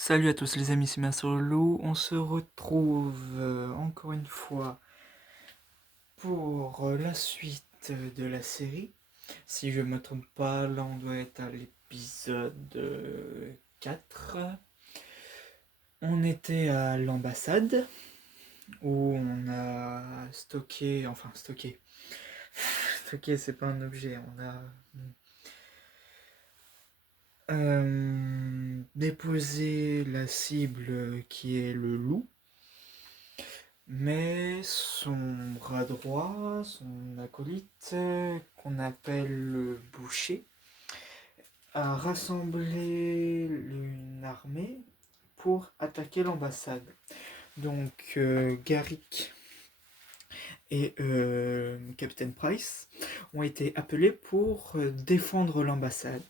Salut à tous les amis, c'est Solo. On se retrouve encore une fois pour la suite de la série. Si je ne me trompe pas, là on doit être à l'épisode 4. On était à l'ambassade où on a stocké. Stocké, c'est pas un objet, on a déposé la cible qui est le loup. Mais son bras droit, son acolyte, qu'on appelle le boucher, a rassemblé une armée pour attaquer l'ambassade. Donc Garrick et Captain Price ont été appelés pour défendre l'ambassade.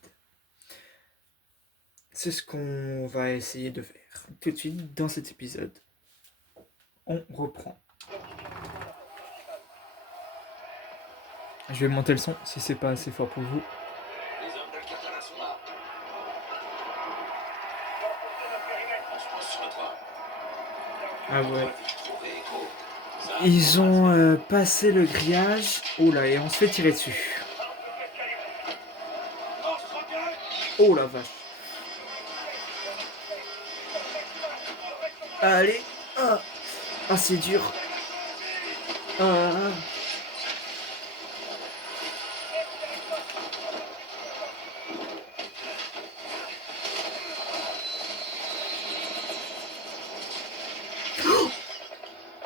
C'est ce qu'on va essayer de faire tout de suite dans cet épisode. On reprend. Je vais monter le son si c'est pas assez fort pour vous. Les hommes d'Al-Qatala sont là. On se pose sur le toit. Ah ouais. Puis-je trouver Echo? Ça, Ils ont passé le grillage. Oula, et on se fait tirer dessus. Oh la vache. Allez. Ah, c'est dur. Ah.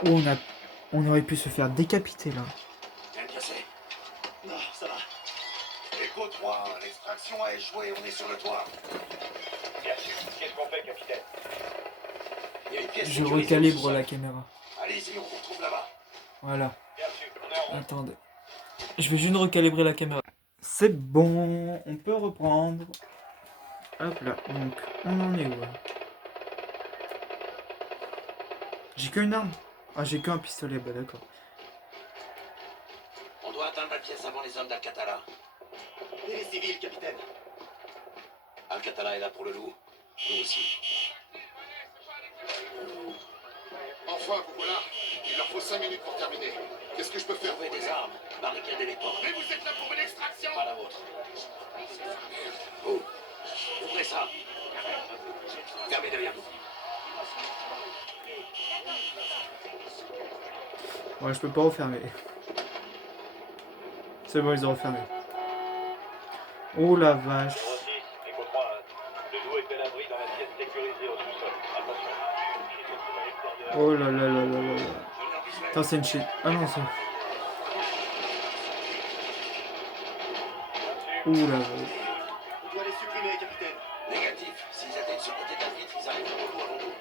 Oh, on aurait pu se faire décapiter là. Bien cassé. Non, ça va. Echo 3, l'extraction a échoué, on est sur le toit. Bien sûr. Qu'est-ce qu'on fait, capitaine? Il y a une pièce Je sécurisée au recalibre sous-sol. la caméra. Allez-y, on vous retrouve là-bas. Voilà. Bien sûr, on est en route. Attendez. Je vais juste recalibrer la caméra. C'est bon, on peut reprendre. Hop là, donc on en est où là? J'ai qu'une arme. Ah, j'ai qu'un pistolet, bah d'accord. On doit atteindre la pièce avant les hommes d'Al-Qatala. Et les civils, capitaine. Al-Qatala est là pour le loup. Nous aussi. Enfin, vous voilà. Il leur faut 5 minutes pour terminer. Qu'est-ce que je peux faire? Trouvez des armes, barricadez les portes. Mais vous êtes là pour une extraction. Pas la vôtre. Vous, ouvrez ça. Fermez derrière vous. Ouais, je peux pas refermer. C'est bon, ils ont refermé. Oh la vache. 06, Echo 3, le loup est à l'abri dans la pièce sécurisée au sous-sol. Attention. Oh là là là là là là. Attends, c'est une shit. Ah non, c'est... Ouh là là. On doit les supprimer, capitaine. Négatif. S'ils atteignent ce côté de la vitre, ils arriveront au loup avant nous.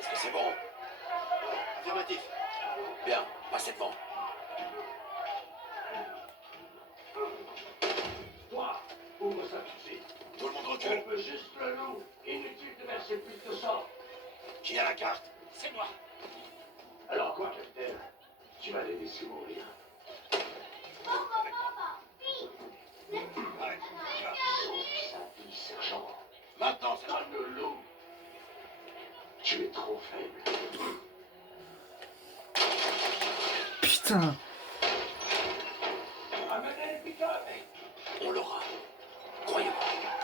Est-ce que c'est bon? Affirmatif. Bien, passez devant. Toi, ouvre ça tout de suite. Tout le monde On recule. veut juste le loup. Inutile de verser plus de sang. Qui a la carte? C'est moi. Alors quoi, capitaine? Tu vas les laisser mourir. Arrête. Sauve sa vie, sergent. Maintenant, c'est Donne le loup. Tu es trop faible. Putain. Amenez le pick-up. On l'aura. Croyez-moi.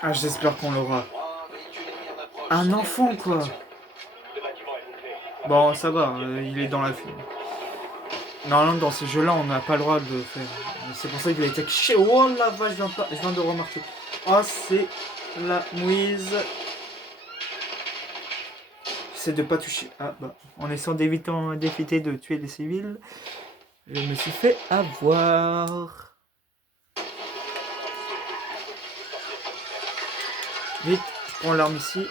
Ah, j'espère qu'on l'aura. 3 véhicules ennemis en approche. Un enfant, quoi. Le bâtiment est bouclé. Bon, ça va, il est dans la fume. Normalement, dans ces jeux-là, on n'a pas le droit de le faire. C'est pour ça qu'il a été caché. Oh la vache, je viens de remarquer. Oh, c'est la mouise. J'essaie de pas toucher. Ah bah, en essayant d'éviter de tuer les civils, je me suis fait avoir. Vite, je prends l'arme ici.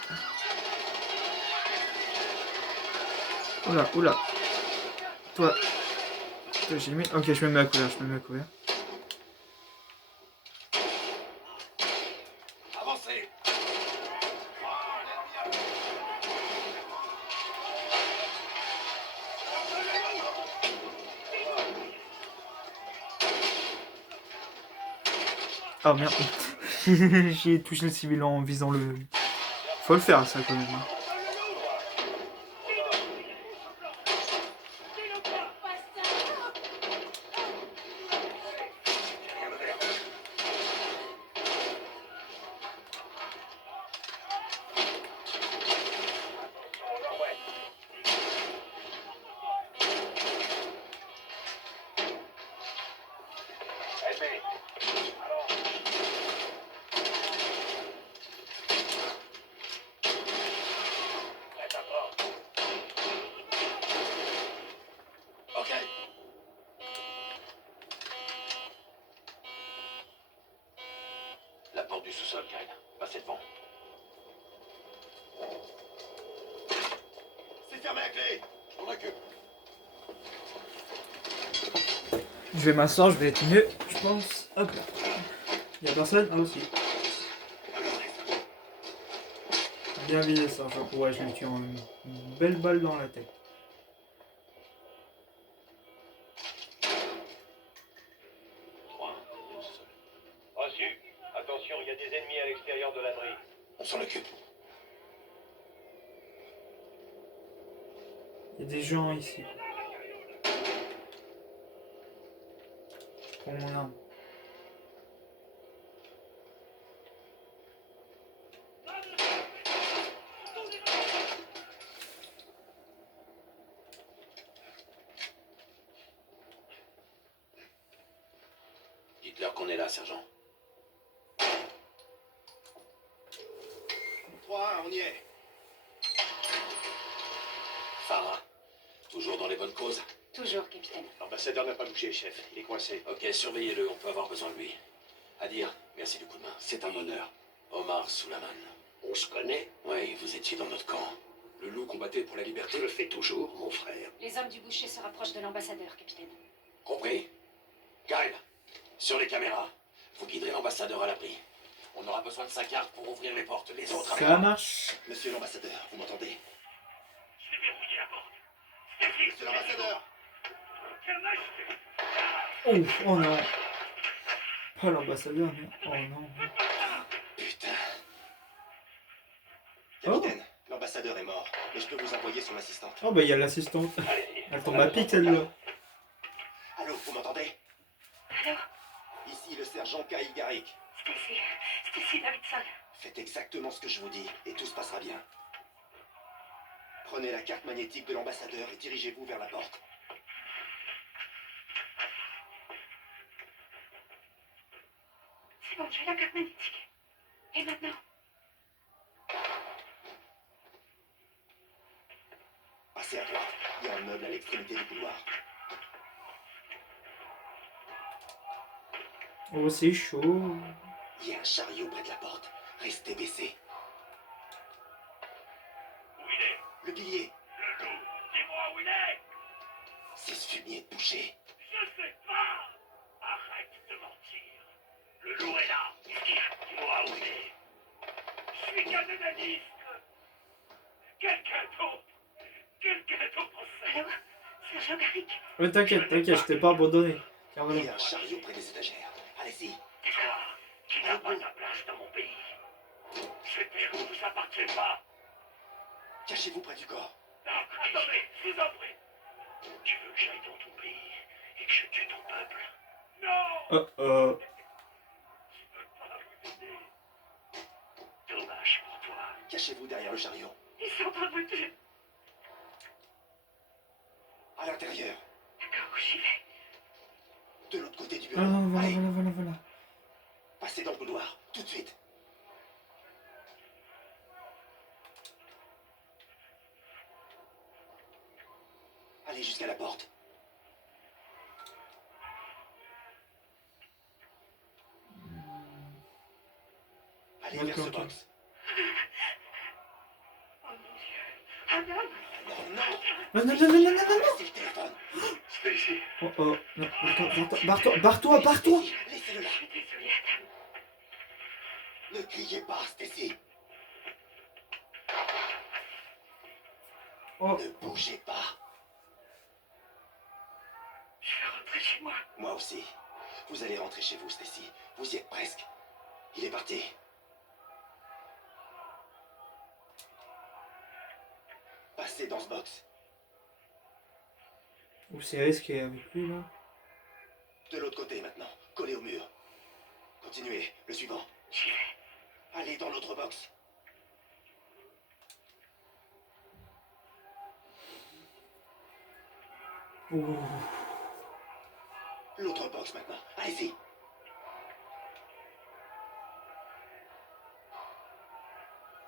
Oula, oula. Toi, j'ai mis. Ok, je me mets à couvert, Avancez. Ah merde. J'ai touché le civil en visant le. Faut le faire ça quand même. sous-sol, Kyle. Passez devant. C'est fermé à clé. Je m'en occupe. Je vais m'asseoir, je vais être mieux, je pense. Hop là. Y'a personne? Ah aussi. Bien visé ça, je pourrais, je lui tire une belle balle dans la tête. Reçu. Attention, il y a des ennemis à l'extérieur de l'abri. On s'en occupe. Il y a des gens ici. Je prends mon arme. Dites-leur qu'on est là, sergent. 3, on y est. Farah, toujours dans les bonnes causes. Toujours, capitaine. L'ambassadeur n'a pas bougé, chef. Il est coincé. Ok, surveillez-le, on peut avoir besoin de lui. À dire, merci du coup de main. C'est un honneur. Omar Soulaman. On se connaît. Oui, vous étiez dans notre camp. Le loup combattait pour la Je liberté. le fais toujours, mon frère. Les hommes du boucher se rapprochent de l'ambassadeur, capitaine. Compris? Kyle, sur les caméras, vous guiderez l'ambassadeur à l'abri. On aura besoin de sa carte pour ouvrir les portes. Les autres avec Ça moi. marche. Monsieur l'ambassadeur, vous m'entendez? J'ai verrouillé la porte. Monsieur l'ambassadeur. Oh, oh non. Pas l'ambassadeur, mais... Oh non. Putain. Capitaine, l'ambassadeur est mort, mais je peux vous envoyer son assistante. Oh bah il y a l'assistante. Elle tombe à pic celle-là. Allô, vous m'entendez? Allô? Ici le sergent Kyle Garrick. Stacy Davidson. Faites exactement ce que je vous dis, et tout se passera bien. Prenez la carte magnétique de l'ambassadeur et dirigez-vous vers la porte. C'est bon, j'ai la carte magnétique. Et maintenant? Passez à droite, il y a un meuble à l'extrémité du couloir. Oh c'est chaud. Il y a un chariot près de la porte. Restez baissé. Où il est? Le pilier, Le loup. Dis-moi où il est. c'est ce fumier de boucher. Je sais pas. Arrête de mentir. Le loup est là. Dis-moi où il est. Je suis qu'un analyste. Quelqu'un d'autre. Quelqu'un d'autre en sait. Allô? Sergent Garrick? Ouais t'inquiète, t'inquiète, je t'ai pas abandonné. Car Il voilà. y a un chariot près des étagères. Allez-y. Toi, qui n'as pas ta place dans mon pays. Ce terre ne vous appartient pas. Cachez-vous près du corps. Non, attendez, je vous en prie. Tu veux que j'aille dans ton pays et que je tue ton peuple? Non, Oh. je peux pas vous aider. Dommage pour toi. Cachez-vous derrière le chariot. Ils sont en train de me tuer. À l'intérieur. D'accord, j'y vais. De l'autre côté du Ah bureau. voilà, Allez, voilà. passez dans le couloir. Tout de suite. Allez jusqu'à la porte. Allez vers ce D'accord. box. Oh mon Dieu. Un homme? Non, non. Non. C'est le téléphone. Stacy, Oh. Non, barre-toi. Stacy, laissez-le là. Je suis désolée, Adam. Ne criez pas, Stacy. Oh. Ne bougez pas. Je vais rentrer chez moi. Moi aussi. Vous allez rentrer chez vous, Stacy. Vous y êtes presque. Il est parti. Passez dans ce box. Oh, c'est risqué avec lui là. De l'autre côté maintenant. Collé au mur. Continuez. Le suivant. J'y vais. Allez dans l'autre box. Oh. L'autre box maintenant. Allez-y.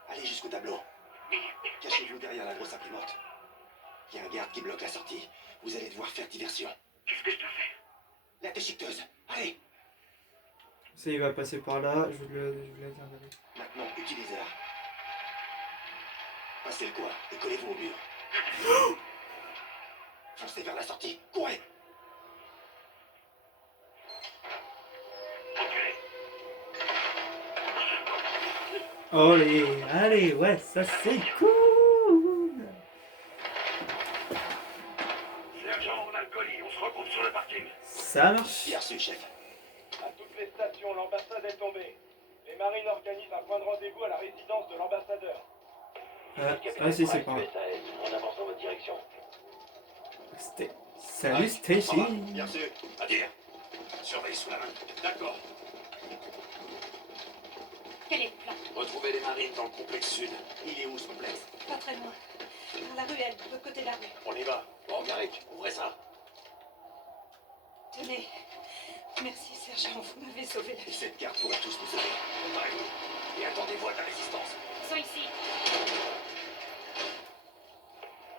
Allez jusqu'au tableau. Cachez-vous derrière la grosse imprimante. Il y a un garde qui bloque la sortie. Vous allez devoir faire diversion. Qu'est-ce que je dois faire? La déchiqueteuse. Allez. Ça, il va passer par là, je vais le dire d'aller. Maintenant, utilisez-la. Passez le coin et collez-vous au mur. Foncez vers la sortie. Courez! Allez, allez, ouais, ça c'est cool. Sergent, on a le colis, on se retrouve sur le parking. Ça marche. Bien reçu, chef. À toutes les stations, l'ambassade est tombée. Les marines organisent un point de rendez-vous à la résidence de l'ambassadeur. Ah si, c'est pas vrai. On avance dans votre direction. Salut Ouais, Stacy. on va. Bien reçu. À dire. Surveille sous la main. D'accord. Quel est le plan? Retrouvez les marines dans le complexe sud. Il est où ce complexe? Pas très loin. Dans la ruelle, de l'autre côté de la rue. On y va. Bon, Garrick, ouvrez ça. Tenez. Merci, sergent, vous m'avez sauvé la Et vie. cette carte pourrait tous nous sauver. Préparez-vous. Et attendez-vous à de la résistance. Ils sont ici.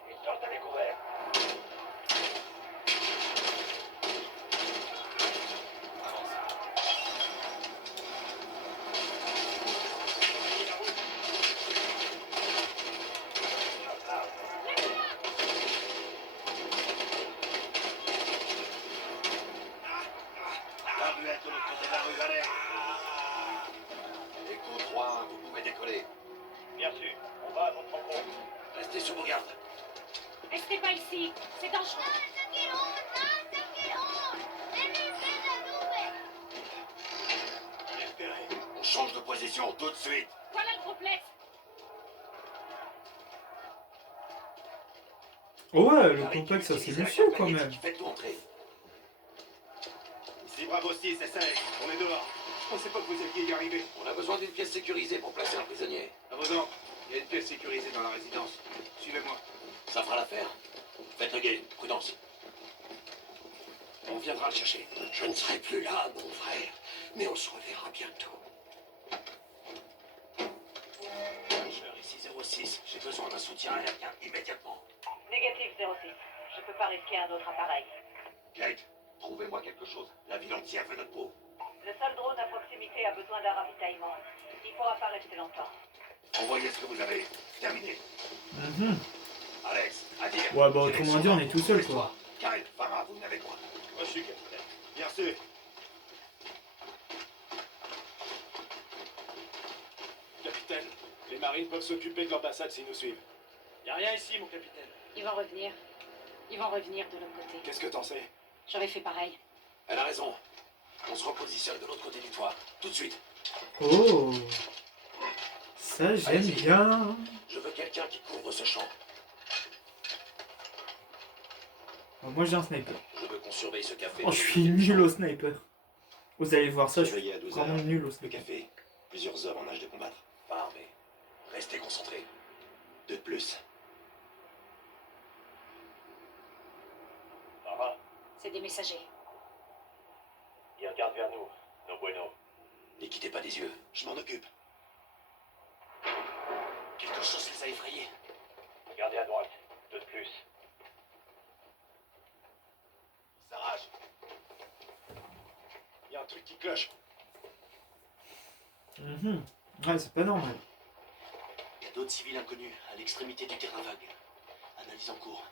Ils sortent à découvert. La ruelle de l'autre côté de la rue, allez. Écho 3, vous pouvez décoller. Bien sûr, on va à votre rencontre. Restez sur vos gardes. Restez pas ici. C'est dangereux. Espérez. On change de position tout de suite. Voilà le complexe. Oh ouais, le Garrick, complexe, ça c'est utilisez la luxueux carte quand même. magnétique, faites-nous entrer. Ici Bravo 6, SS. On est dehors. Je pensais pas que vous alliez y arriver. On a besoin d'une pièce sécurisée pour placer un prisonnier. À vos ordres. Il y a une pièce sécurisée dans la résidence. Suivez-moi. Ça fera l'affaire. Faites le guet, prudence. On viendra le chercher. Je ne serai plus là, mon frère, mais on se reverra bientôt. Bonjour, ici 06. J'ai besoin d'un soutien aérien immédiatement. Négatif 06. Je peux pas risquer un autre appareil. Kate, trouvez-moi quelque chose. La ville entière veut notre peau. Le seul drone à proximité a besoin d'un ravitaillement. Il pourra pas rester longtemps. Envoyez ce que vous avez. Terminé. Mhm. Alex, à dire. Ouais, bah autrement dit, on est tout seul quoi. Kate, Farah, vous n'avez quoi? Reçu, capitaine. Bien reçu. Capitaine, les marines peuvent s'occuper de l'ambassade s'ils nous suivent. Y a rien ici, mon capitaine. Ils vont revenir. Ils vont revenir de l'autre côté. Qu'est-ce que t'en sais? J'aurais fait pareil. Elle a raison. On se repositionne de l'autre côté du toit. Tout de suite. Oh, ça j'aime Allez-y. bien. Je veux quelqu'un qui couvre ce champ. Bon, moi j'ai un sniper. Je veux qu'on surveille ce café. Oh, je suis nul au sniper. Vous allez voir ça, je Surveillez à suis 12 vraiment heures. nul au Le sniper. café. Plusieurs heures en âge de combattre. Pas armé. Restez concentrés. 2 de plus. Farah, C'est des messagers. ils regardent vers nous. No bueno. Ne quittez pas des yeux. Je m'en occupe. Quelque chose les a effrayés. Regardez à droite. 2 de plus. Il s'arrache. Y a un truc qui cloche. Mhm. Ouais, c'est pas normal. Il y a d'autres civils inconnus à l'extrémité du terrain vague. Analyse en cours.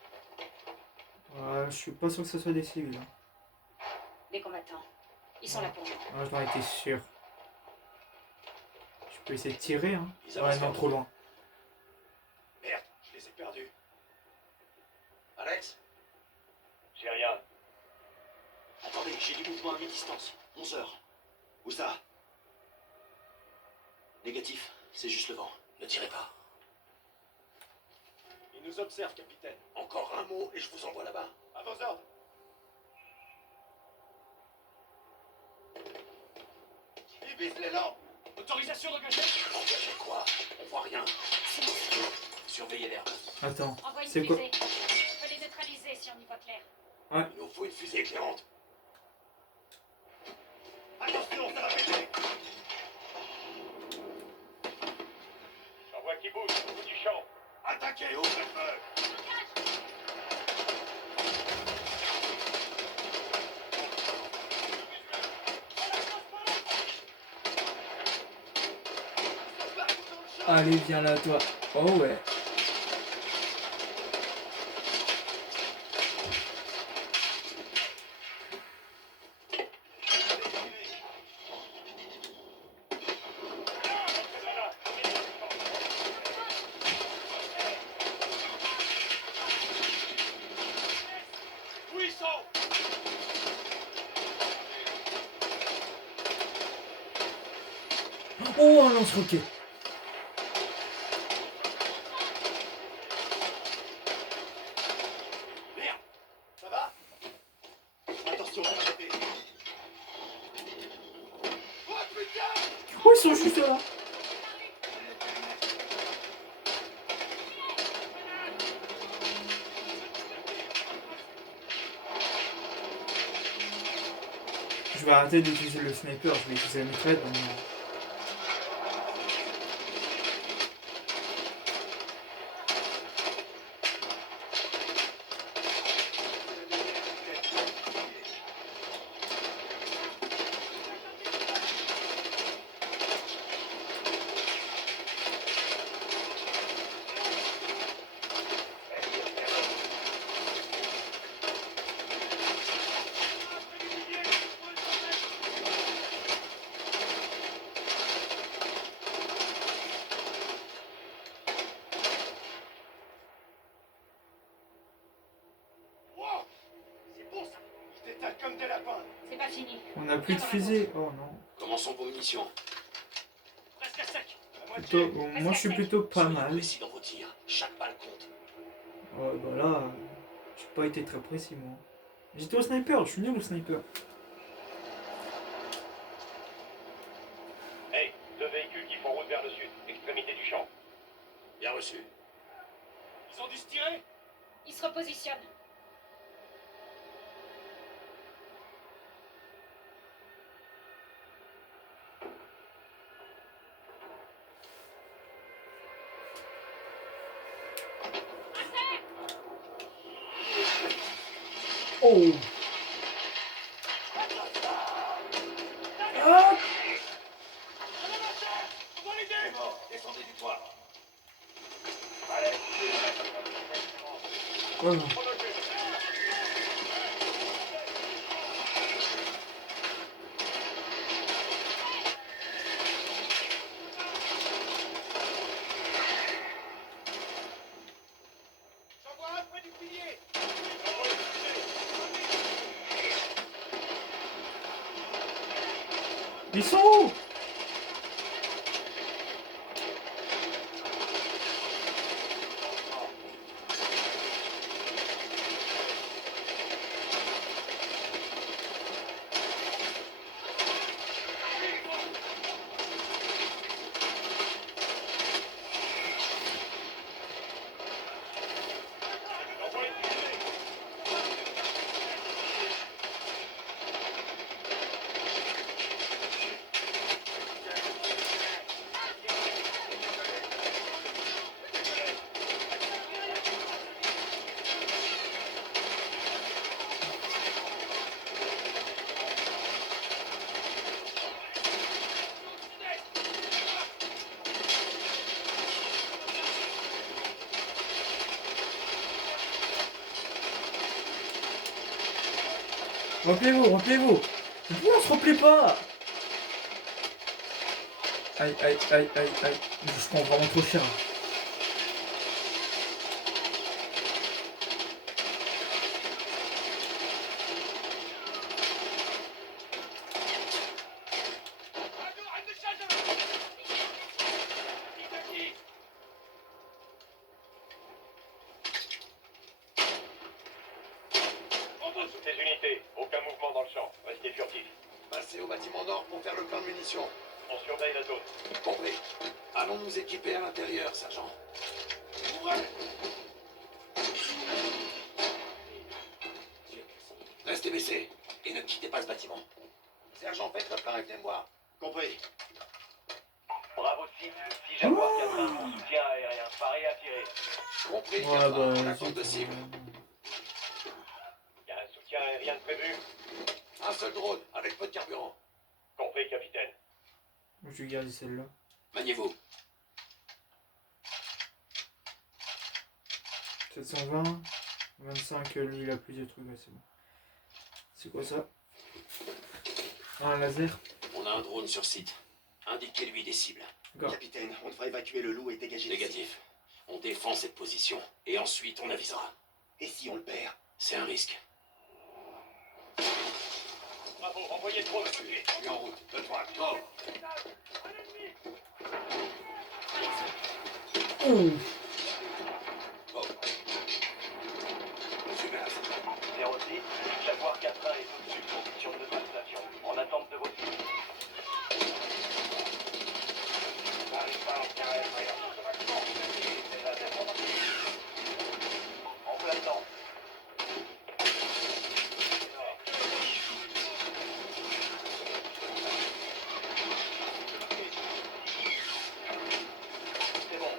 Ouais, je suis pas sûr que ce soit des civils. Hein. Des combattants. Ils sont là pour nous. Ah, j'en étais sûr. Je peux essayer de tirer, hein. Ils Ouais, avancent non, vers trop nous. loin. Merde, je les ai perdus. Alex, J'ai rien. Attendez, j'ai du mouvement à mi-distance. 11 heures. Où ça? Négatif. C'est juste le vent. ne tirez pas. Ils nous observent, capitaine. Encore un mot et je vous envoie là-bas. À vos ordres. Ils visent les lampes. Autorisation d'engager. Engagez quoi? On voit rien. Silence. Surveillez l'herbe. Attends, Envoie une c'est quoi? fusée. Je peux les neutraliser si on y voit clair. Il nous faut une fusée éclairante. Attention, ça va péter. J'en vois qui bouge au bout du champ. Attaquez, ouvrez le feu. Allez, viens là, toi. Oh ouais. Où ils sont? Oh, un lance-roquette. Merde. Ça va? Attention, arrêtez. Oh putain! Oh, ils sont juste là. Je vais arrêter d'utiliser le sniper, je vais utiliser la mitraillette. Donc... Wow! C'est bon ça! Je t'étale comme des lapins! C'est pas fini. On a plus de fusée. Oh non. Commençons vos munitions. Presque à sec! La Plutôt, moitié! moi, je suis plutôt pas Soyez mal. précis dans vos tirs. Chaque balle compte. Bah là, j'ai pas été très précis, moi. J'étais au sniper, je suis nul au sniper. Hey, 2 véhicules qui font route vers le sud, extrémité du champ. Bien reçu. Ils ont dû se tirer! Il se repositionne. Oh! Ah! On va l'aider! Mort, descendez du toit. Oh. J'en vois un près du pilier! Ils sont où? Repliez-vous, repliez-vous. Pourquoi on se replie pas? Aïe, aïe, aïe, aïe, aïe. Je prends vraiment trop cher. Arrête de charger! Qui? On bouge! Toutes les unités, aucun mouvement dans le champ, restez furtifs. Passez au bâtiment nord pour faire le plein de munitions. On surveille la zone. Compris. Allons nous équiper à l'intérieur, sergent. Restez baissés et ne quittez pas ce bâtiment. Sergent, faites le plein et venez me voir. Compris. Bravo 6, si j'apporte 4 mon soutien aérien, paré à tirer. Compris, Ouais, Capra, bah, en attente de cible. Y a un soutien aérien de prévu. Un seul drone avec peu de carburant. Compris, capitaine. Je vais garder celle-là. Maniez-vous. 720. 25, lui il a plus de trucs, mais c'est bon. C'est quoi ça? Un laser? On a un drone sur site. Indiquez-lui des cibles. D'accord. Capitaine, on devra évacuer le loup et dégager d'ici. Négatif. On défend cette position. Et ensuite, on avisera. Et si on le perd? C'est un risque. Bravo, envoyez le drone. Je suis en route. 2, 3, go! Oh. Go. Super. 06, Jaguar 4-1 est au-dessus de condition de neutralisation. En attente de vos signes. En plein temps. C'est bon.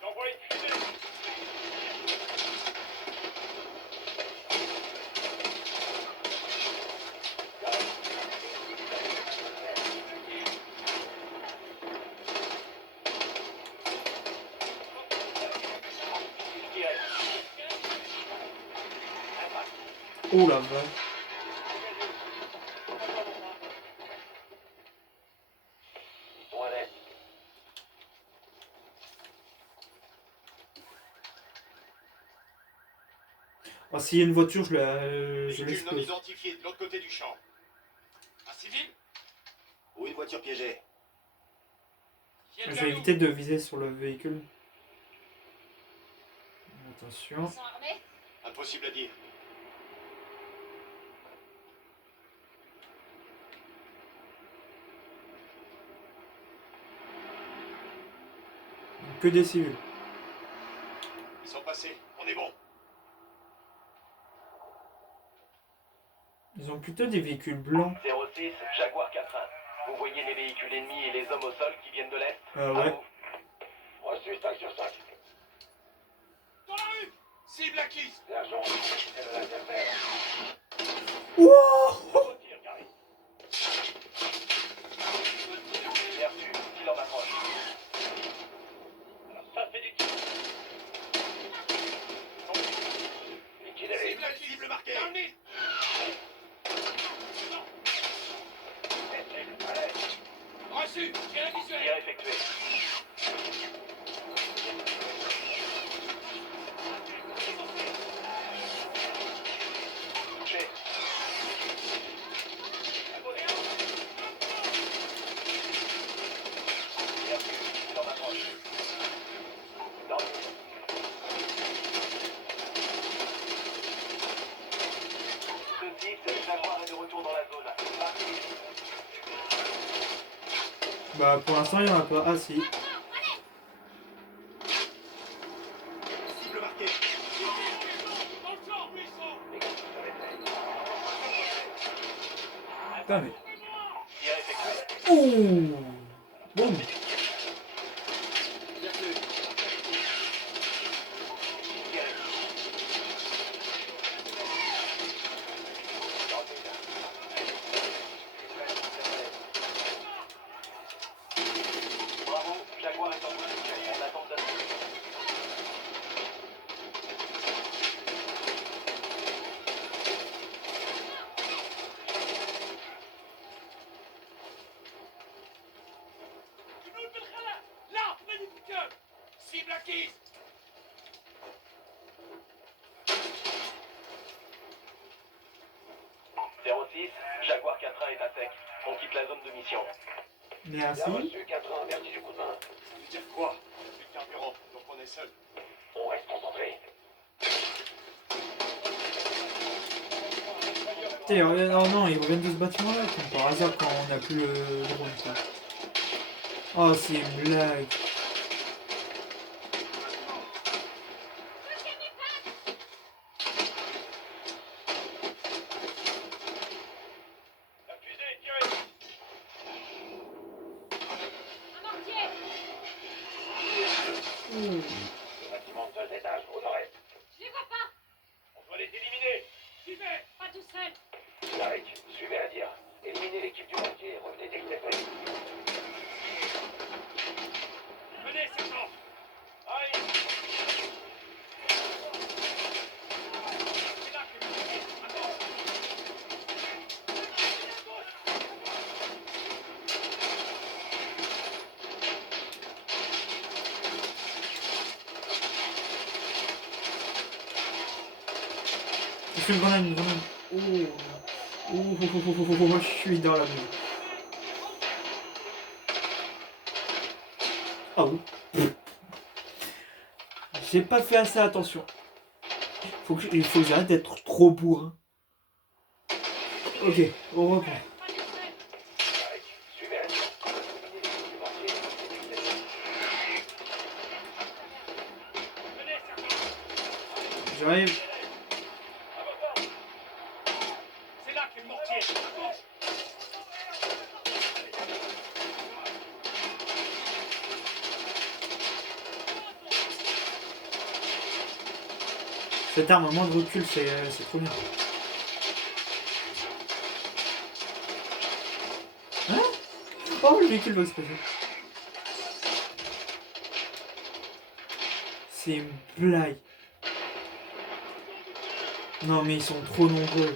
J'envoie une fusée. Tirez. Oh la vache. Ils sont à l'est. Ah, s'il y a une voiture, je Véhicule non l'explose. identifié de l'autre côté du champ. Un civil? Ou une voiture piégée. Je vais éviter de viser sur le véhicule. Attention. Ils sont armés? Impossible à dire. Que des civils. Ils sont passés. On est bon. Ils ont plutôt des véhicules blancs. 06, Jaguar 4-1. Vous voyez les véhicules ennemis et les hommes au sol qui viennent de l'est? Ah À ouais. vous. Reçu 5 sur 5. Dans la rue! Cible acquise! Sergent, c'est de l'interfère. Wow. Retire, Gary. Bien reçu, il en approche. Alors ça fait du tir. Liquidez-les. Cible acquise! Cible marquée! Terminé! Reçu! J'ai la visuelle! Tir effectué. Touché. Bien reçu, il en approche. Dans le... Ce Jaguar est de retour dans la zone. Marquez les cibles. Bah pour l'instant il y en a pas. Ah si. Cible marquée. Dans le champ, puissant! Putain mais. Tir effectué. Oh. Boum. Tirez. Bravo, Jaguar est en position. En attente d'attaque. Une autre Khala! Là! Magnifique! Cible acquise! Zéro 06, Jaguar 4-1 est à sec. On quitte la zone de mission. Merci. 4-1, merci du coup de main. Ça veut dire quoi? Plus de carburant, donc on est seul. On reste concentré. Putain, oh non, ils reviennent de ce bâtiment là, comme par hasard quand on a plus le drone quoi. Oh c'est une blague. La fusée est tirée! Un mortier! Le bâtiment de 2 étages, au nord-est. Je les vois pas! On doit les éliminer! J'y vais! Pas tout seul! Larry, suivez à dire. Éliminez l'équipe du mortier et revenez dès que c'est fait. touché une grenade, une grenade. Oh, je suis dans la merde. Ah oui. J'ai pas fait assez attention. Il faut que j'arrête d'être trop bourrin. Ok, on reprend. J'arrive. C'est là qu'est le mortier. À gauche. Cette arme, à moins de recul, c'est trop bien. Hein? Oh, le véhicule va exploser. C'est une blague. Non, mais ils sont trop nombreux.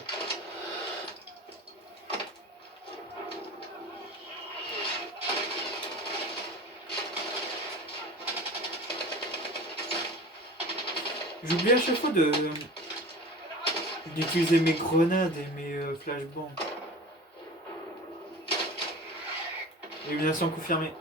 J'oublie à chaque fois d'utiliser mes grenades et mes flashbangs. Élimination confirmée.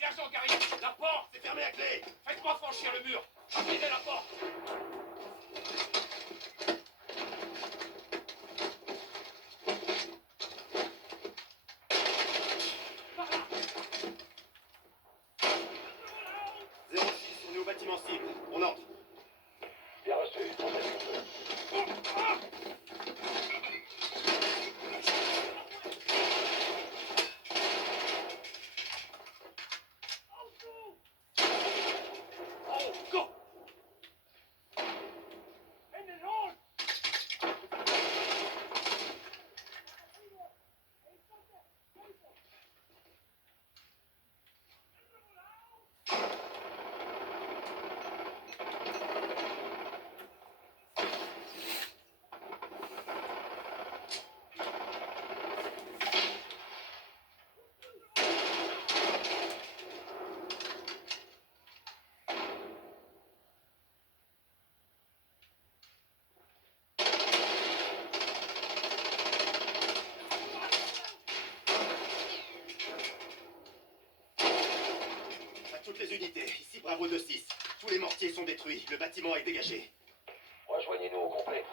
Sergent Gary, la porte. C'est fermé à clé. Faites-moi franchir le mur. Brisez la porte. Par là. 06, on est au bâtiment cible. On entre. Bien reçu. Oh, go. And then hold. À toutes les unités, ici Bravo 2-6. Tous les mortiers sont détruits. Le bâtiment est dégagé. Rejoignez-nous au complexe.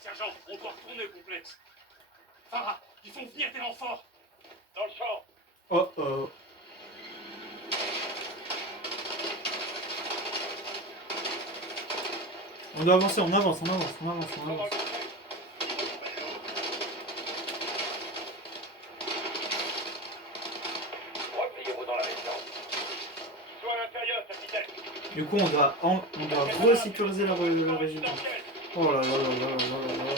Sergent, on doit retourner au complexe. Farah, ils font venir des renforts. Dans le champ. Oh oh. On doit avancer, on avance. Dans le complexe. Repliez-vous dans la résidence. Soit à l'intérieur, capitaine. Du coup, on doit resécuriser la résidence. Oh là là là là là là là.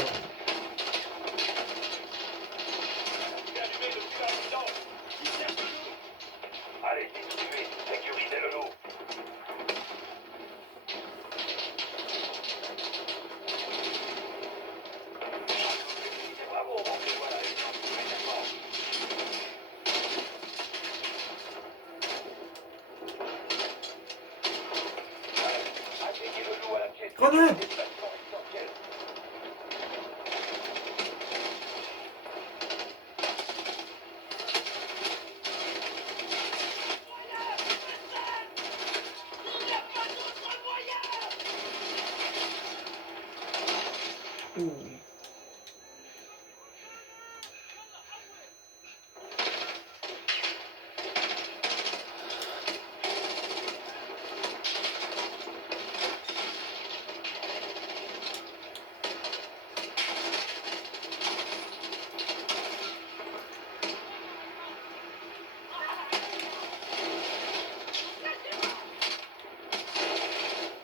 C'est allumé depuis la résidence. Qui cherche le loup? Allez, continuez. Sécurisez le loup. Bravo, rentrez-vous à la résidence immédiatement. Atteignez le loup à la pièce. Grenade! Des bâtiments résidentiels. Ouh.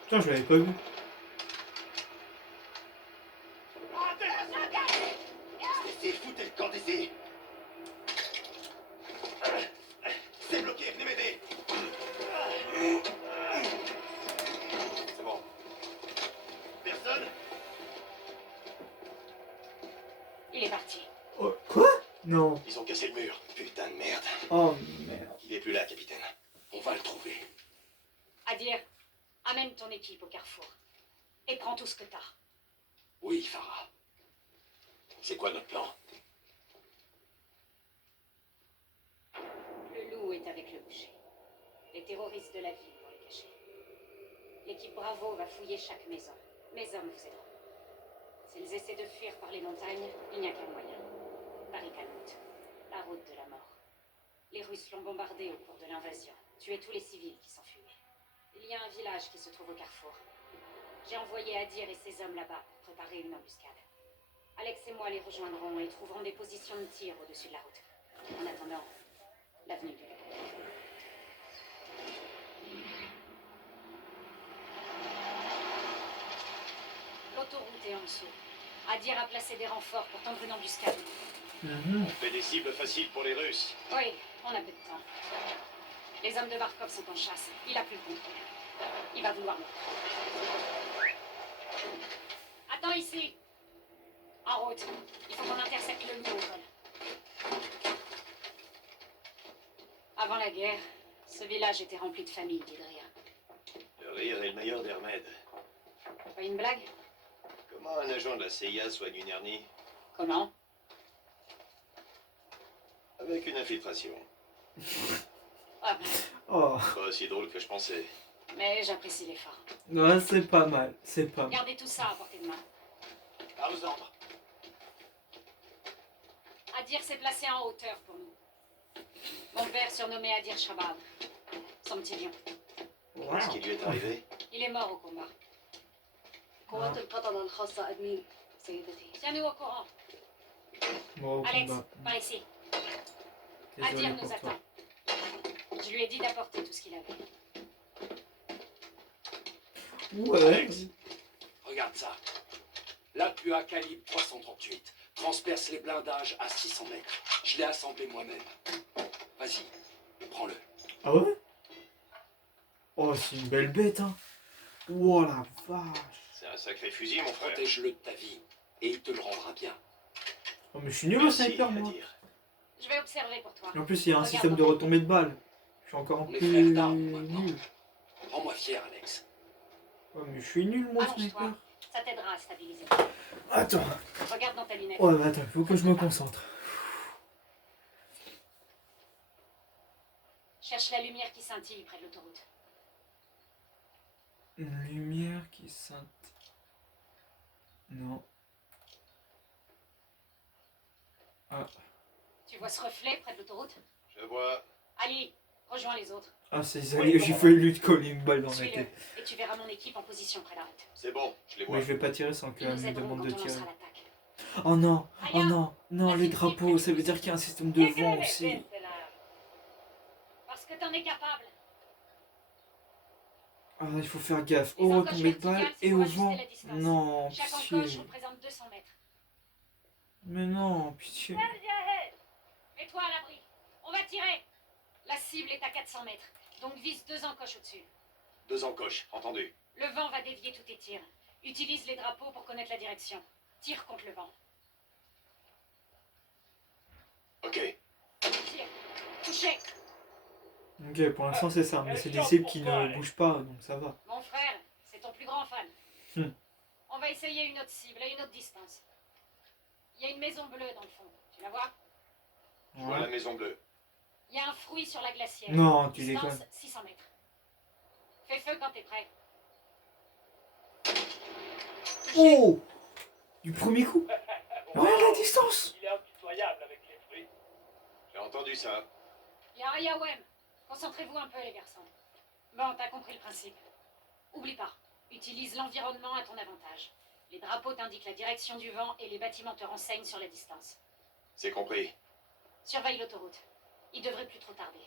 Putain, je l'avais pas vu. Stacy, foutez le camp d'essai. C'est bloqué, venez m'aider. Il est parti. Oh, quoi? Non. Ils ont cassé le mur. Putain de merde. Oh merde. Il est plus là, capitaine. On va le trouver. Adir, amène ton équipe au carrefour. Et prends tout ce que t'as. Oui, Farah. C'est quoi notre plan? Le loup est avec le boucher. Les terroristes de la ville vont les cacher. L'équipe Bravo va fouiller chaque maison. Mes hommes vous aideront. S'ils essaient de fuir par les montagnes, il n'y a qu'un moyen. Barikalmout, la route de la mort. Les Russes l'ont bombardée au cours de l'invasion, tué tous les civils qui s'enfuyaient. Il y a un village qui se trouve au carrefour. J'ai envoyé Adir et ses hommes là-bas pour préparer une embuscade. Alex et moi les rejoindrons et trouverons des positions de tir au-dessus de la route. En attendant, l'avenue du loup. L'autoroute est en dessous. Adir a placé des renforts pour tendre une embuscade. On fait des cibles faciles pour les Russes. Oui, on a peu de temps. Les hommes de Barkov sont en chasse. Il a plus le contrôle. Il va vouloir me... Attends ici. En route. Il faut qu'on intercepte le loup au vol. Avant la guerre, ce village était rempli de familles qui de rire. Le rire est le meilleur des remèdes. Pas une blague? Comment un agent de la CIA soigne une hernie? Comment? Avec une infiltration. Ah, Oh. Pas aussi drôle que je pensais. mais j'apprécie l'effort. Ouais, c'est pas mal. C'est pas mal. Gardez tout ça à portée de main. À vos ordres. Adir s'est placé en hauteur pour nous. Mon père surnommé Adir Shabab. Son petit lion. Qu'est-ce qui lui est arrivé? Il est mort au combat. قوات القطنة الخاصة أدمين سيدتي. Tiens-nous au courant. Bon, au Alex, combat. par ici. Désolé Adir nous pour toi. attend. Je lui ai dit d'apporter tout ce qu'il avait. Ouais. Alex, regarde ça. Là, tu as calibre 338. Transperce les blindages à 600 mètres. Je l'ai assemblé moi-même. Vas-y, prends-le. Ah ouais? Oh, c'est une belle bête, hein. Oh la vache. C'est un sacré fusil, mon frère. Protège-le de ta vie. Et il te le rendra bien. Oh, mais je suis nul au Merci, sniper, moi. Adir. Je vais observer pour toi. Et en plus, il y a un Regarde système de dans ta retombée de balles. Je suis encore On est plus frères d'armes maintenant. nul. Rends-moi fier, Alex. Oh, mais je suis nul, moi, Allonge-toi. sniper. Ça t'aidera à stabiliser. Attends. Regarde dans ta lunette. Oh, mais attends, faut que je me concentre. Cherche la lumière qui scintille près de l'autoroute. Une lumière qui scintille. Non. Ah. Tu vois ce reflet près de l'autoroute? Je vois. Ali, rejoins les autres. Ah, c'est ça. J'ai failli lui coller une balle dans la Suis-le. tête. Et tu verras mon équipe en position près de la route. C'est bon, je les vois. Mais je vais pas tirer sans Ils qu'elle nous me aideront demande quand de on tirer. lancera l'attaque. Oh non, oh Aya, non, non, les drapeaux, ça veut dire qu'il y a un système de vent aussi. Parce que t'en es capable. Ah, il faut faire gaffe. Les Aux encoches retombées de balles verticales, c'est et pour au ajuster vent. la distance. Non, Chaque pitié. encoche représente 200 mètres. Mais non, pitié. Mets-toi à l'abri. On va tirer. La cible est à 400 mètres. Donc vise 2 encoches au-dessus. 2 encoches, entendu. Le vent va dévier tous tes tirs. Utilise les drapeaux pour connaître la direction. Tire contre le vent. Ok. Tire. Touché. Ok, pour l'instant c'est ça, mais c'est des cibles qui ne bougent pas, donc ça va. Mon frère, c'est ton plus grand fan. On va essayer une autre cible à une autre distance. Il y a une maison bleue dans le fond. Tu la vois? Je vois la Ouais. maison bleue. Il y a un fruit sur la glacière. Non, tu Distance déconnes. 600 mètres. Fais feu quand t'es prêt. Oh! Du premier coup. Regarde la distance. Il est impitoyable avec les fruits. J'ai entendu ça. Yawem, concentrez-vous un peu les garçons. Bon, t'as compris le principe. Oublie pas, utilise l'environnement à ton avantage. Les drapeaux t'indiquent la direction du vent et les bâtiments te renseignent sur la distance. C'est compris. Surveille l'autoroute. Il devrait plus trop tarder.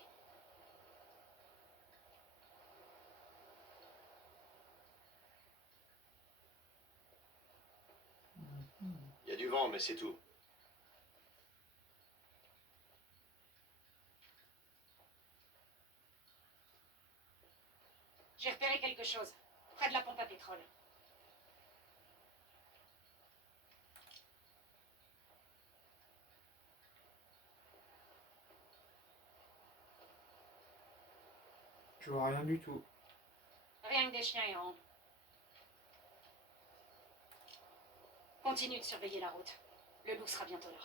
Il y a du vent, mais c'est tout. J'ai repéré quelque chose, près de la pompe à pétrole. Je vois rien du tout. Rien que des chiens errants. Continue de surveiller la route. Le loup sera bientôt là.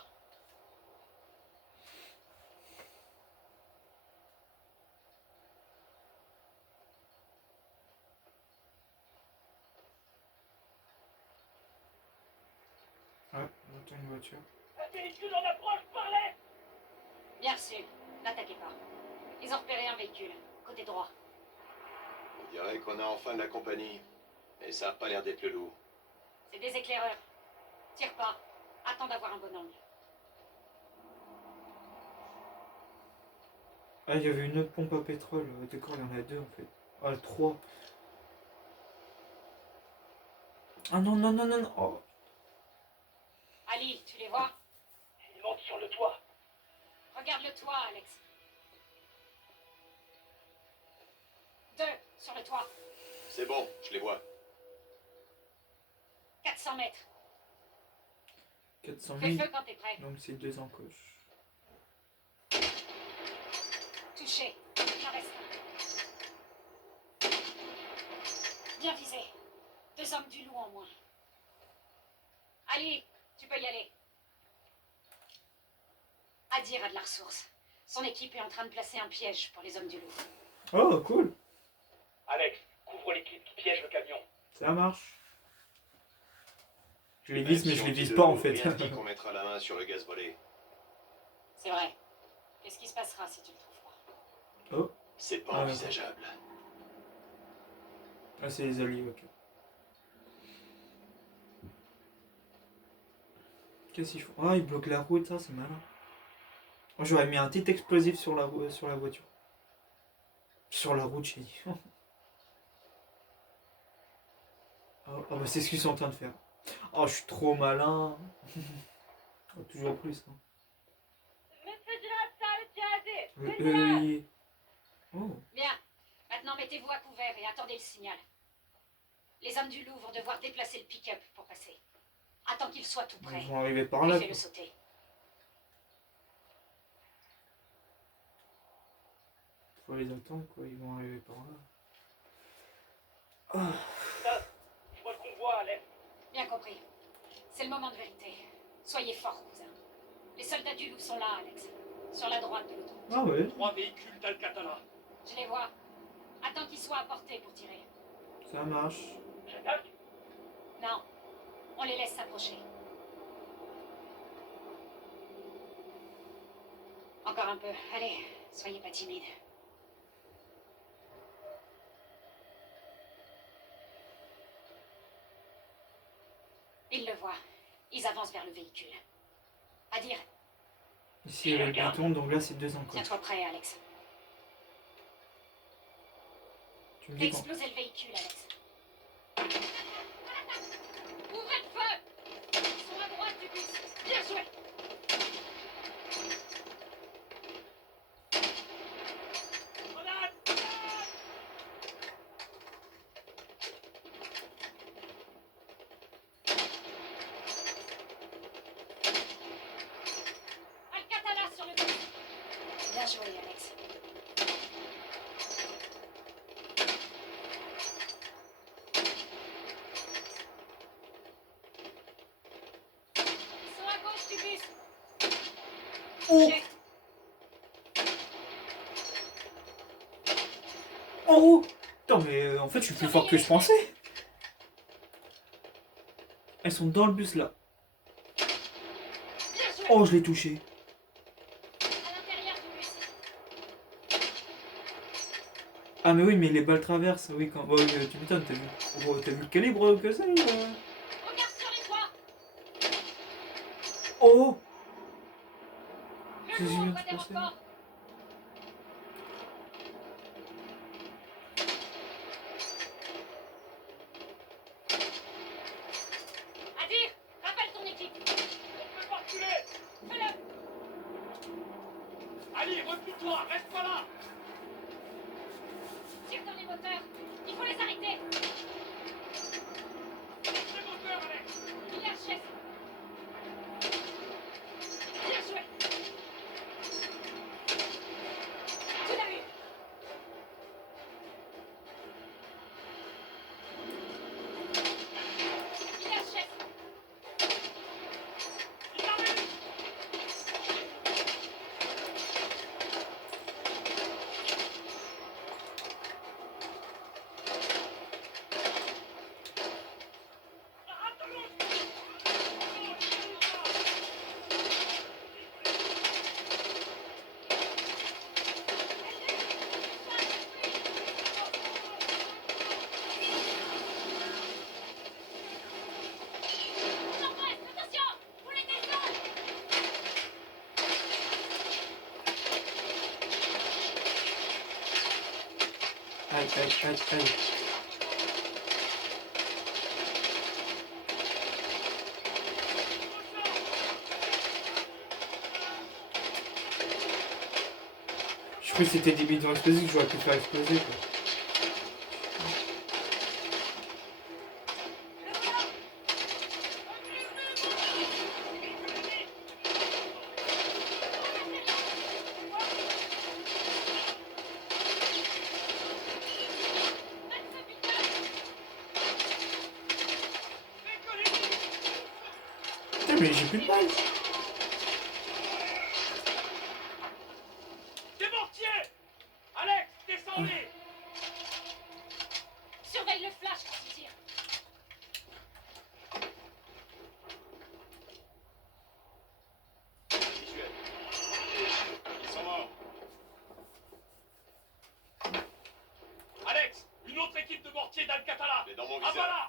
Ouais, j'entends une voiture. Un véhicule en approche, par là. Bien reçu. N'attaquez pas. Ils ont repéré un véhicule. Côté droit. On dirait qu'on a enfin de la compagnie. Et ça a pas l'air d'être le loup. C'est des éclaireurs. Tire pas. Attends d'avoir un bon angle. Ah, il y avait une autre pompe à pétrole. D'accord, il y en a deux en fait. Ah, trois. Ah non, non, non, non, non. Oh. Ali, tu les vois? Il monte sur le toit. Regarde le toit, Alex. 2 sur le toit. C'est bon, je les vois. 400 mètres. 400 Fais 000. feu quand t'es prêt. Donc c'est deux encoches. Touché. Il en reste un. Bien visé. 2 hommes du loup en moins. Ali, tu peux y aller. Adir a de la ressource. Son équipe est en train de placer un piège pour les hommes du loup. Oh, cool. Alex, couvre l'équipe qui piège le camion. Ça marche. Je les vise, mais je les vise pas en fait. Rien dit qu'on mettra la main sur le gaz volé. C'est vrai. Qu'est-ce qui se passera si tu le trouves pas? Oh, C'est pas Ah, envisageable. ah c'est les alliés, ok. Qu'est-ce qu'ils font? Ah, ils bloquent la route, ça c'est malin. Moi j'aurais mis un petit explosif sur la voiture. Sur la route, j'ai dit. Oh, bah c'est ce qu'ils sont en train de faire. Oh, je suis trop malin. Oh, toujours plus. Hein. Oh. Bien. Maintenant, mettez-vous à couvert et attendez le signal. Les hommes du loup vont devoir déplacer le pick-up pour passer. Attends qu'il soit tout prêt. Ils vont arriver par Puis là. fais-le sauter. Faut les attendre quoi, ils vont arriver par là. Ah. Ça, je vois le convoi à l'est. Bien compris. C'est le moment de vérité. Soyez forts, cousin. Les soldats du loup sont là, Alex. Sur la droite de l'autoroute. Ah ouais, 3 véhicules d'Alcatala. Je les vois. Attends qu'ils soient à portée pour tirer. ça marche. J'attaque. Non. On les laisse s'approcher. Encore un peu. Allez, soyez pas timides. Ils le voient. Ils avancent vers le véhicule. À dire, Ici il y a le bouton, donc là c'est deux encoches. tiens-toi prêt, Alex. Tu me Fais dis quand. exploser le véhicule, Alex. Ouvrez le feu! Sur la droite du bus. Bien joué! Grenade! Alcatala sur le bus. Bien joué, Alex. Ils sont à gauche du bus. Oh. Touché. Oh. Putain mais en fait je suis plus fort que je pensais. Elles sont dans le bus là. Bien joué. Oh je l'ai touché. À l'intérieur du bus. Ah mais oui mais les balles traversent, oui quand. Ouais, tu m'étonnes, t'as vu. Oh, t'as vu le calibre que c'est Regarde sur les toits. Oh. Le Qu'est-ce que loup je viens envoie de des passer renforts. Adir, rappelle ton équipe. On peut pas reculer. Fais-le. Allez, replie-toi, reste pas là. Tire dans les moteurs. Il faut les arrêter. Les moteurs, Alex. Il y a un chef. Bien joué. Tu l'as eu. Aïe, aïe, aïe, aïe. Je crois que c'était des bidons explosifs que j'aurais pu faire exploser, quoi. Putain, mais j'ai plus de balles. Des mortiers! Alex, descendez! Surveille le flash quand il tire. Visuel. Ils sont morts. Alex, une autre équipe de mortiers d'Alcatala! Il est dans mon Ah viseur. voilà!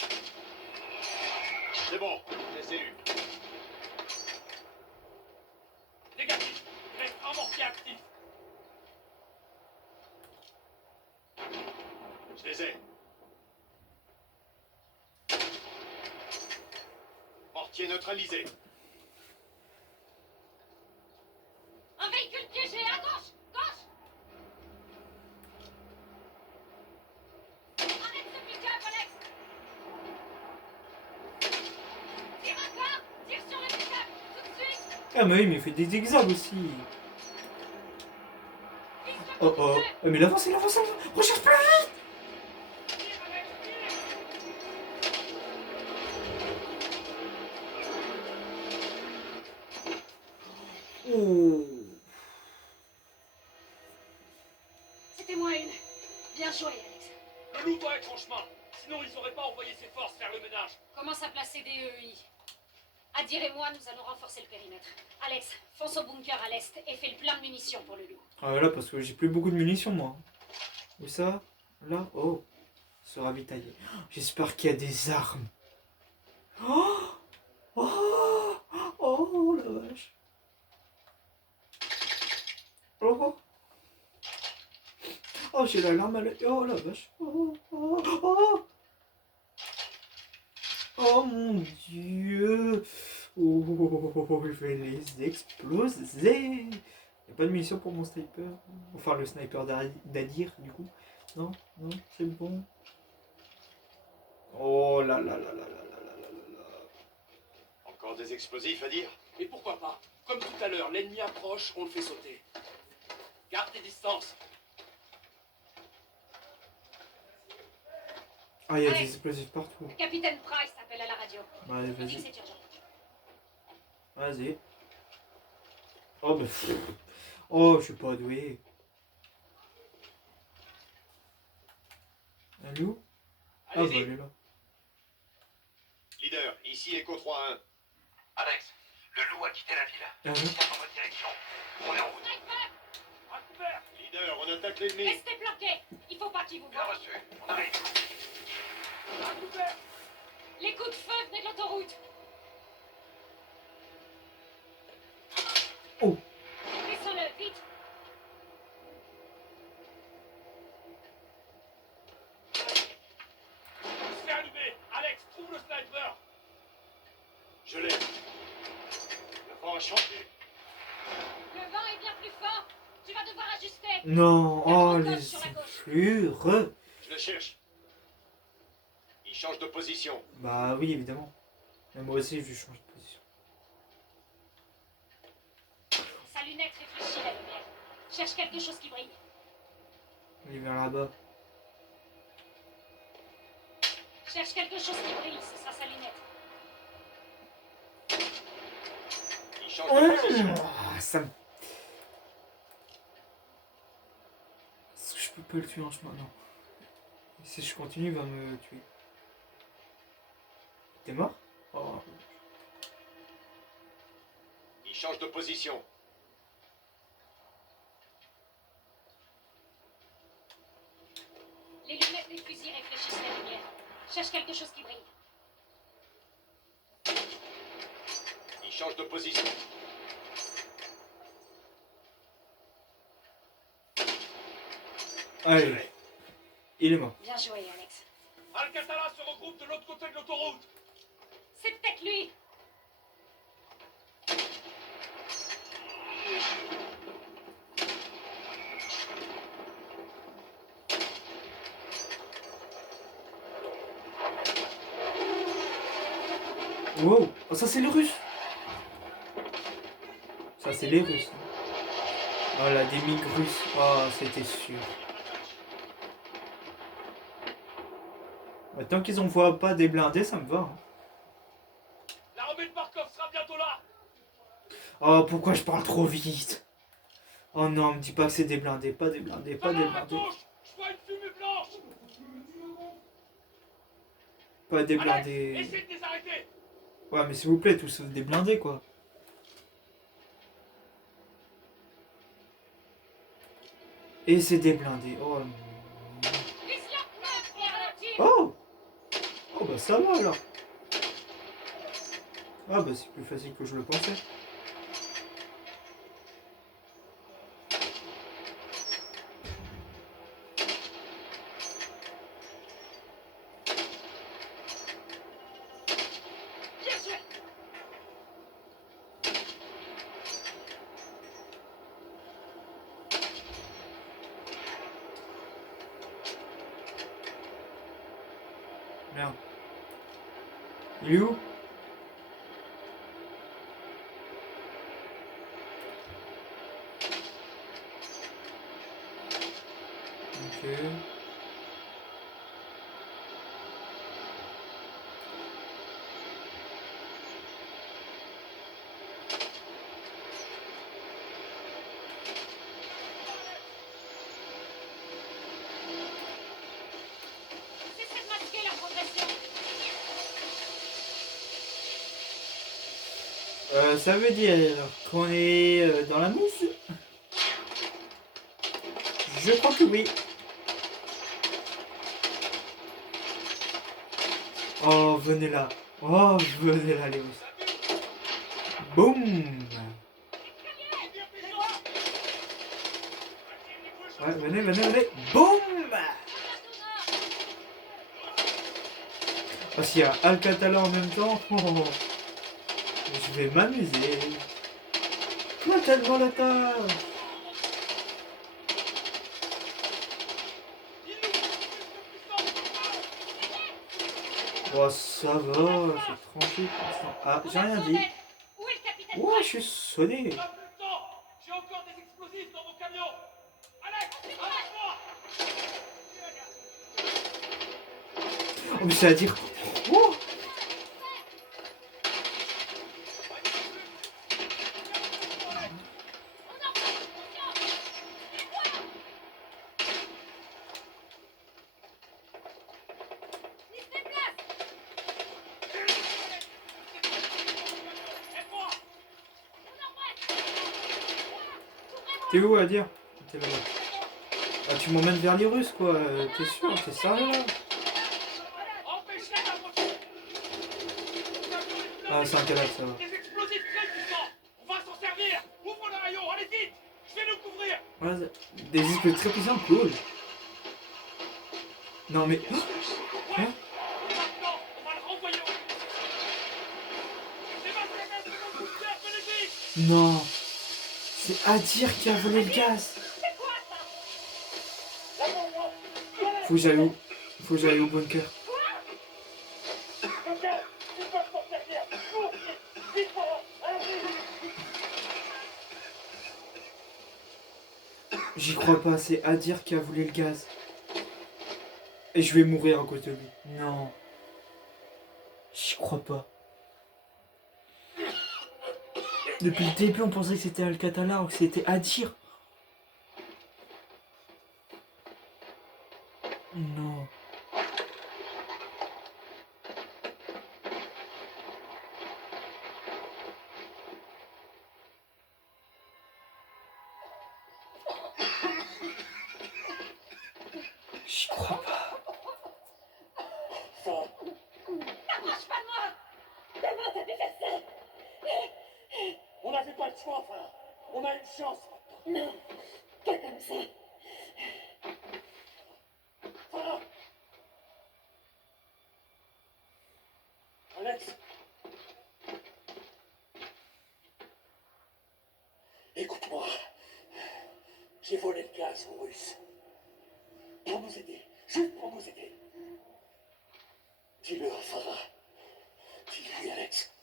C'est bon, je les ai eus. Négatif! Il reste un mortier actif! Je les ai. Mortier neutralisé. Un véhicule piégé à gauche! Gauche! Arrête ce pick-up, Alex! Tire encore! Tire sur le pick-up! Tout de suite! Ah, mais oui, mais il fait des zigzags aussi. Oh oh. Mais il avance, il avance, il avance. Recherche plus vite. Tire, Alex, tire! Oh. C'était moins une. Bien joué, Alex. Le loup doit être en chemin! Sinon, ils n'auraient pas envoyé ses forces faire le ménage! Commence à placer des EI. Adir et moi, nous allons renforcer le périmètre. Alex, fonce au bunker à l'est et fais le plein de munitions pour le loup. Ah là, parce que j'ai plus beaucoup de munitions, moi. Où ça? Là? Oh. Se ravitailler. J'espère qu'il y a des armes. Oh. Oh. Oh la vache. Oh. Oh, j'ai la larme à l'œil. Oh la vache. Oh. Oh. Oh. Oh mon dieu. Oh, je vais les exploser. Y a pas de munitions pour mon sniper. Enfin, le sniper d'Adir, du coup. Non, non, c'est bon. Oh là là là là là là là là là. Encore des explosifs à dire? Et pourquoi pas? Comme tout à l'heure, l'ennemi approche, on le fait sauter. Garde tes distances. Ah, il y a Allez. des explosifs partout. Capitaine Price appelle à la radio. Bah, allez, Il dit que vas-y. c'est urgent. Vas-y. Oh, bah. Pff. Oh, je suis pas doué. Elle est où? Ah, bah, Allez-y. elle est là. Leader, ici Echo 3-1. Alex, le loup a quitté la ville. Ah, oui. Il vient dans votre direction. On est en route. Sniper! À couvert! Leader, on attaque l'ennemi. Restez planqués! Il faut pas qu'il vous Bien voie. reçu. On arrive. À couvert! Les coups de feu venaient de l'autoroute. Oh. Descends-le, vite! Il se fait allumer. Alex, trouve le sniper. Je l'ai. Le vent a changé. Le vent est bien plus fort. Tu vas devoir ajuster. Non. Oh, Quatre les coches sur la gauche. enflures. Je le cherche. Il change de position. Bah, oui, évidemment. Mais moi aussi, je change de position. Sa lunette réfléchit la lumière. Cherche quelque chose qui brille. Il est vers là-bas. Cherche quelque chose qui brille, ce sera sa lunette. Il change de position. Ah, ça me... Est-ce que je peux pas le tuer en chemin? Non. Si je continue, il va me tuer. T'es mort? Oh. Il change de position. Les lunettes des fusils réfléchissent la lumière. Cherche quelque chose qui brille. Il change de position. Je Allez. l'ai. Il est mort. Bien joué, Alex. Alcatala se regroupe de l'autre côté de l'autoroute. C'est peut-être lui. Wow. Oh, ça c'est les Russes. Ça c'est les Russes. Oh là, des MiG russes. Oh, c'était sûr. Bah, tant qu'ils envoient pas des blindés, ça me va. Hein. L'armée de Markov sera bientôt là. Oh, pourquoi je parle trop vite? Oh non, me dis pas que c'est des blindés, pas des blindés, pas des Là, à blindés. gauche, je vois une fumée blanche. Pas des Alex, blindés. essaie de les arrêter. Ouais, mais s'il vous plaît, tous sauf des blindés, quoi. Et c'est des blindés. Oh non. Oh! Oh bah ça va alors. Ah bah c'est plus facile que je le pensais. Merde. Il est où? Ok. J'essaie de masquer leur progression. Ça veut dire qu'on est dans la mousse? Je crois que oui. Oh, venez là. Oh, venez là, les Russes. Boum! Ouais, venez, venez, venez. Boum! Oh, s'il y a Alcatala en même temps, oh, je vais m'amuser. Toi, t'as devant la table. Oh, ça va, c'est tranquille pour l'instant. Ah, j'ai rien dit. Où est le capitaine Oh, Price? je suis sonné. Pas plus de temps. J'ai encore des explosifs dans mon camion. Alex, arrête-moi. Oh, mais c'est à dire. Oh! T'es où à dire? T'es là-bas. Ah, tu m'emmènes vers les Russes, quoi. T'es sûr? T'es sérieux, là? Empêchez d'approcher. Ah, c'est un cadavre, ça va. Des explosifs très puissants. On va s'en servir. Ouvre le rayon, allez vite. Je vais nous couvrir. Ouais, des disques très puissants, cool. Non, mais. Hein? Maintenant, on va le renvoyer. C'est ma planète, le booster, venez vite. Non. C'est Adir qui a volé le gaz. Faut que j'aille où? Faut que j'aille au bunker. J'y crois pas, c'est Adir qui a volé le gaz. Et je vais mourir à cause de lui. Non. J'y crois pas. Depuis le début, on pensait que c'était Alcatala ou que c'était Adir. Non. J'y crois pas. T'approches pas de moi! Comment t'as déversé? On n'avait pas le choix, frère. On a une chance. Non, pas comme ça. Frère, Écoute-moi. J'ai volé le gaz aux Russes. Pour nous aider. Juste pour nous aider. Dis-le à Farah. Dis-lui, Alex.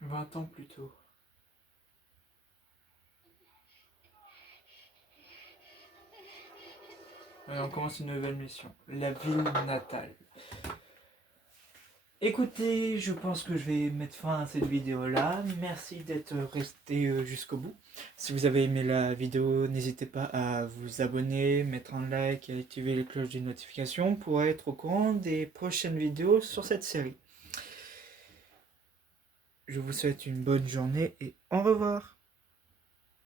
« 20 ans plus tôt. Alors, on commence une nouvelle mission. La ville natale. Écoutez, je pense que je vais mettre fin à cette vidéo-là. Merci d'être resté jusqu'au bout. Si vous avez aimé la vidéo, n'hésitez pas à vous abonner, mettre un like et activer les cloches de notification pour être au courant des prochaines vidéos sur cette série. Je vous souhaite une bonne journée et au revoir.